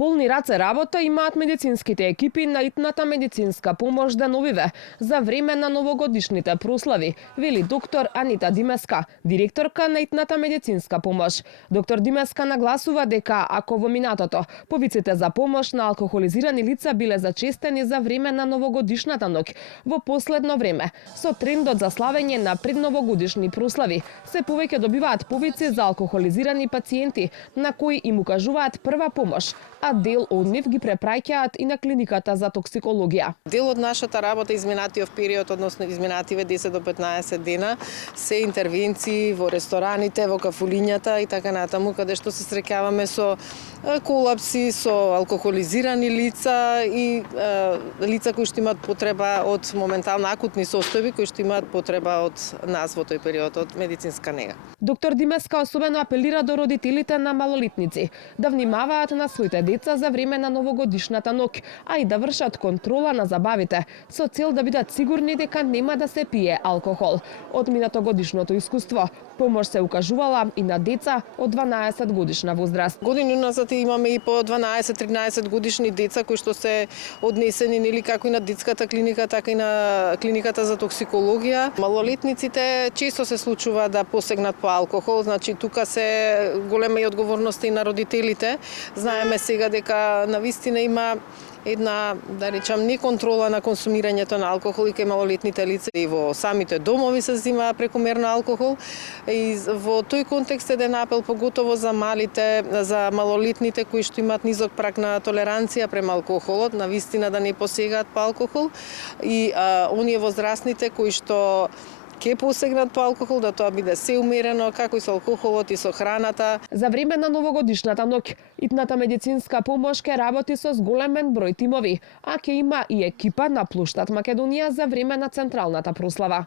Полни раце работа имаат медицинските екипи на итната медицинска помош деновиве за време на новогодишните прослави, вели доктор Анита Димеска, директорка на итната медицинска помош. Доктор Димеска нагласува дека ако во минатото повиците за помош на алкохолизирани лица биле зачестени за време на новогодишната ноќ, во последно време со трендот за славење на предновогодишни прослави се повеќе добиваат повици за алкохолизирани пациенти на кои им укажуваат прва помош, а дел од нив ги препраќаат и на клиниката за токсикологија. Дел од нашата работа изминатиот период, односно изминативе 10 до 15 дена, се интервенции во рестораните, во кафулињата и така натаму, каде што се среќаваме со колапси, со алкохолизирани лица и лица кои што имаат потреба од моментална акутни состојби, кои што имаат потреба од нас во тој период, од медицинска нега. Доктор Димеска особено апелира до родителите на малолетници да внимаваат на своите деца за време на новогодишната ноќ, а и да вршат контрола на забавите, со цел да бидат сигурни дека нема да се пие алкохол. Од минатогодишното искуство, помош се укажувала и на деца од 12 годишна возраст. Години назад имаме и по 12-13 годишни деца кои што се однесени нели како и на детската клиника, така и на клиниката за токсикологија. Малолетниците често се случува да посегнат по алкохол, значи тука се голема и одговорност и на родителите. Знаеме сега дека навистина има една, да речам, неконтрола на консумирањето на алкохол и кај малолетните лица. И во самите домови се зима прекомерно алкохол. И во тој контекст еден апел поготово за малите, за малолетните кои што имаат низок праг на толеранција према алкохолот, навистина да не посегаат по алкохол. И оние возрастните кои што ке посегнат по алкохол, да тоа биде се умерено, како и со алкохолот и со храната. За време на новогодишната ноќ, итната медицинска помош ке работи со зголемен број тимови, а ке има и екипа на плоштад Македонија за време на централната прослава.